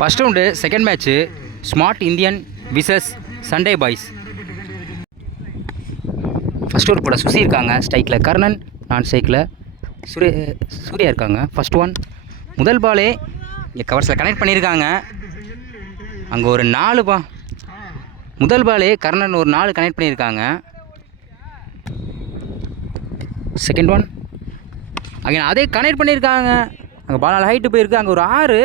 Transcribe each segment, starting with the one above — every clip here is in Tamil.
First round second match smart Indian vs Sunday boys. First over போட சுசி இருக்காங்க, ஸ்ட்ரைக்கில் கர்ணன், நான் ஸ்ட்ரைக்கில் சூர்யா இருக்காங்க. ஃபஸ்ட் ஒன் முதல் பாலே இங்கே கவர்ஸில் கனெக்ட் பண்ணியிருக்காங்க. அங்கே ஒரு 4 முதல் பாலே கர்ணன் ஒரு 4 கனெக்ட் பண்ணியிருக்காங்க. செகண்ட் ஒன் அங்கே அதே கனெக்ட் பண்ணியிருக்காங்க. அங்கே பால் ஹைட்டு போயிருக்கு. அங்கே ஒரு 6.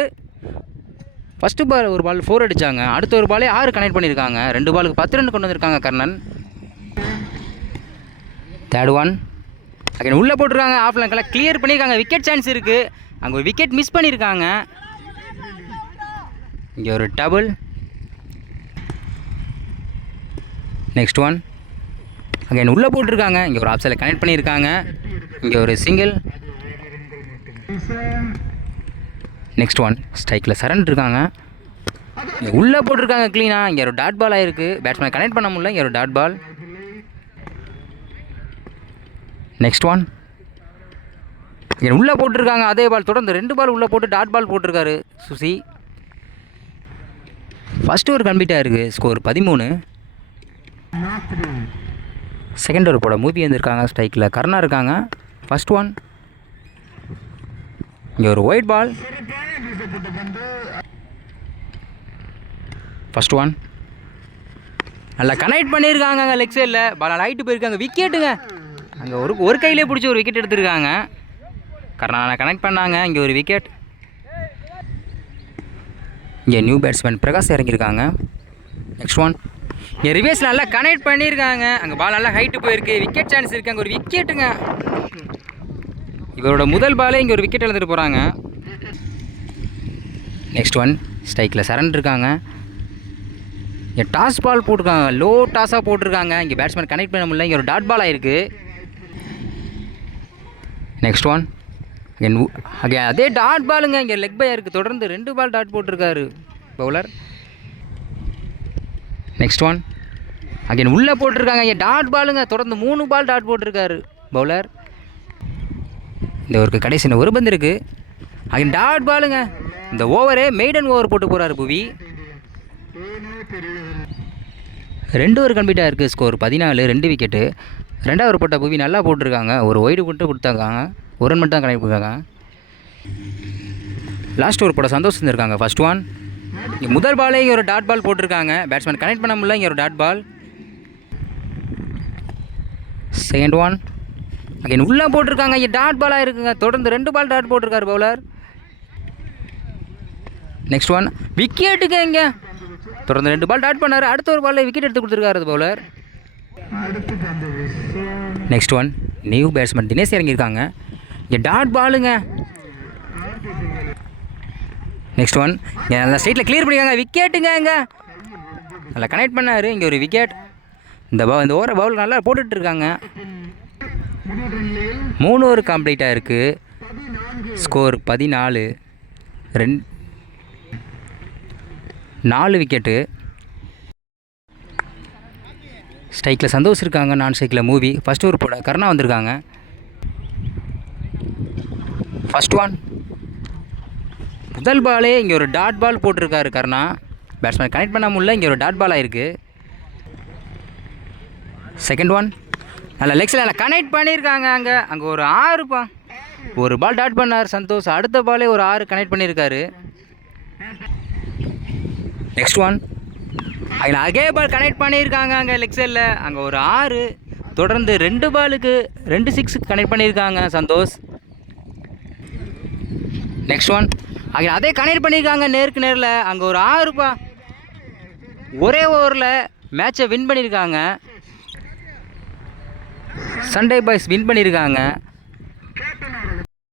ஃபஸ்ட்டு பால் ஒரு பால் 4 அடித்தாங்க. அடுத்த ஒரு பாலே 6 கனெக்ட் பண்ணியிருக்காங்க. 2 பாலுக்கு 10 ரன் கொண்டு வந்திருக்காங்க கர்ணன். தேர்ட் ஒன் அங்கே உள்ளே போட்டிருக்காங்க. ஆஃப்லைன் கிளியர் பண்ணியிருக்காங்க. விக்கெட் சான்ஸ் இருக்குது. அங்கே ஒரு விக்கெட் மிஸ் பண்ணியிருக்காங்க. இங்கே ஒரு டபுள். நெக்ஸ்ட் ஒன் அங்கே உள்ளே போட்டிருக்காங்க. இங்கே ஒரு ஆஃப் சைடில் கனெக்ட் பண்ணியிருக்காங்க. இங்கே ஒரு சிங்கிள். நெக்ஸ்ட் ஒன் ஸ்ட்ரைக்கில் சரண் இருக்காங்க. இங்கே உள்ளே போட்டிருக்காங்க க்ளீனாக. இங்கே ஒரு டாட் பால் ஆகிருக்கு. பேட்ஸ்மேன் கனெக்ட் பண்ண முடியல. இங்கே ஒரு டாட் பால். நெக்ஸ்ட் ஒன் இங்கே உள்ளே போட்டிருக்காங்க. அதே பால் தொடர்ந்து 2 பால் உள்ளே போட்டு டாட் பால் போட்டிருக்காரு சுசி. ஃபஸ்ட் ஓவர் கம்ப்ளீட்டாக இருக்குது. ஸ்கோர் 13. செகண்ட் ஓவர் போட மூவி வந்துருக்காங்க. ஸ்ட்ரைக்கில் கர்ணா இருக்காங்க. ஃபஸ்ட் ஒன் இங்கே ஒரு ஒயிட் பால். ஃபஸ்ட் ஒன் நல்லா கனெக்ட் பண்ணியிருக்காங்க. அங்கே லெக் சைடில் பால் ஹைட்டு போயிருக்காங்க. விக்கெட்டுங்க. அங்கே ஒரு கையிலே பிடிச்சி ஒரு விக்கெட் எடுத்திருக்காங்க. கர்ணா கனெக்ட் பண்ணாங்க. இங்கே ஒரு விக்கெட். இங்கே நியூ பேட்ஸ்மேன் பிரகாஷ் இறங்கியிருக்காங்க. நெக்ஸ்ட் ஒன் இங்கே ரிவேஸ் நல்லா கனெக்ட் பண்ணியிருக்காங்க. அங்கே பால் நல்லா ஹைட்டு போயிருக்கு. விக்கெட் சான்ஸ் இருக்குது. அங்கே ஒரு விக்கெட்டுங்க. இவரோட முதல் பாலே இங்கே ஒரு விக்கெட் எழுந்துட்டு போகிறாங்க. நெக்ஸ்ட் ஒன் ஸ்ட்ரைக்கில் சரண் இருக்காங்க. இங்கே டாஸ் பால் போட்டிருக்காங்க. லோ டாஸாக போட்டிருக்காங்க. இங்கே பேட்ஸ்மேன் கனெக்ட் பண்ண முடியல. இங்கே ஒரு டாட் பால் ஆகிருக்கு. நெக்ஸ்ட் ஒன் அங்கே அதே டாட் பாலுங்க. இங்கே லெக் பை இருக்குது. தொடர்ந்து 2 பால் டாட் போட்டிருக்காரு பவுலர். நெக்ஸ்ட் ஒன் அங்கே உள்ளே போட்டிருக்காங்க. இங்கே டாட் பாலுங்க. தொடர்ந்து 3 பால் டாட் போட்டிருக்காரு பவுலர். இந்த ஒரு கடைசி ஒரு பந்து இருக்குது. அங்கே டாட் பாலுங்க. இந்த ஓவரே மெய்டன் ஓவர் போட்டு போகிறாரு புவி. 2 ஓவர் கம்ப்ளீட்டாக இருக்குது. ஸ்கோர் 14. 2 விக்கெட்டு. 2வது ஓவர் போட்ட புவி நல்லா போட்டிருக்காங்க. ஒரு ஒய்டு மட்டும் கொடுத்தாங்க. ஒரு ரன் மட்டும் தான் கனெக்ட் பண்ணிருக்காங்க. லாஸ்ட் ஓவர் போட சந்தோஷம் இருந்திருக்காங்க. ஃபஸ்ட் ஒன் இங்கே முதல் பாலே இங்கே ஒரு டாட் பால் போட்டிருக்காங்க. பேட்ஸ்மேன் கனெக்ட் பண்ண முடியல. இங்கே ஒரு டாட் பால். செகண்ட் ஒன் அங்கே உள்ளே போட்டிருக்காங்க. இங்கே டாட் பாலாக இருக்குங்க. தொடர்ந்து 2 பால் டாட் போட்டிருக்காரு பவுலர். நெக்ஸ்ட் ஒன் விக்கெட்டுங்க. இங்கே தொடர்ந்து 2 பால் டாட் பண்ணார். அடுத்த ஒரு பாலில் விக்கெட் எடுத்து கொடுத்துருக்காரு bowler. Next one new batsman Dinesh இறங்கியிருக்காங்க. இங்கே டாட் பாலுங்க. நெக்ஸ்ட் ஒன் இங்கே நல்லா ஸ்ட்ரைட்டில் கிளியர் பண்ணியிருக்காங்க. விக்கெட்டுங்க. இங்கே நல்லா கனெக்ட் பண்ணார். இங்கே ஒரு விக்கெட். இந்த ஓவரை பவுல் நல்லா போட்டுட்ருக்காங்க. 3 ஓவர் கம்ப்ளீட்டாக இருக்குது. ஸ்கோர் 14. 4 விக்கெட்டு. ஸ்ட்ரைக்கில் சந்தோஷ் இருக்காங்க. நான் ஸ்ட்ரைக்கில் மூவி. ஃபஸ்ட் ஓவர் போட கர்ணா வந்திருக்காங்க. ஃபஸ்ட் ஒன் முதல் பாலே இங்கே ஒரு டாட் பால் போட்டிருக்காரு கர்ணா. பேட்ஸ்மேன் கனெக்ட் பண்ண முடியல. இங்கே ஒரு டாட் பால் ஆகிருக்கு. செகண்ட் ஒன் நல்லா லெக்ஸில் நல்லா கனெக்ட் பண்ணியிருக்காங்க. அங்கே ஒரு 6 ஒரு பால் டாட் பண்ணார் சந்தோஷ். அடுத்த பாலே ஒரு 6 கனெக்ட் பண்ணியிருக்காரு. நெக்ஸ்ட் ஒன் அங்கே அதே பால் கனெக்ட் பண்ணியிருக்காங்க. அங்கே லெக் சைடில் அங்கே ஒரு 6. தொடர்ந்து 2 பாலுக்கு 2 6 கனெக்ட் பண்ணியிருக்காங்க சந்தோஷ். நெக்ஸ்ட் ஒன் அங்கே அதே கனெக்ட் பண்ணியிருக்காங்க. நேருக்கு நேரில் அங்கே ஒரு 6 ஒரே ஓவரில் மேட்சை வின் பண்ணியிருக்காங்க. சண்டே பாய்ஸ் வின் பண்ணியிருக்காங்க.